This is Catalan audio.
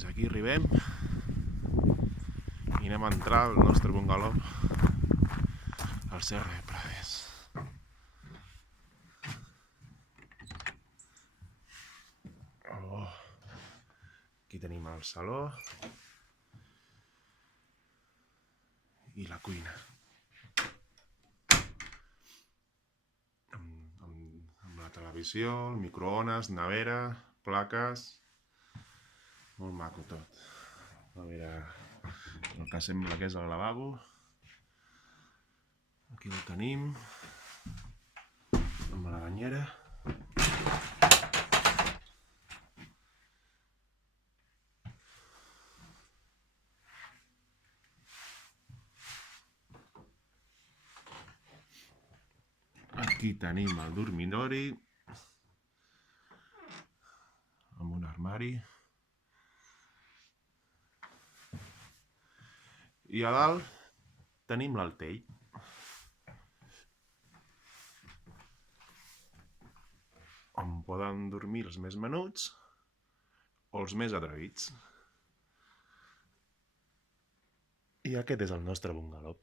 Fins aquí arribem i anem a entrar al nostre bungalou al Serra de Prades. Aquí tenim el saló i la cuina. Amb la televisió, el microones, nevera, plaques... Molt maco tot. A veure, el que sembla que és el lavabo. Aquí el tenim. Amb la banyera. Aquí tenim el dormitori. Amb un armari. I a dalt tenim l'altell. On poden dormir els més menuts o els més atrevits. I aquest és el nostre bungalou.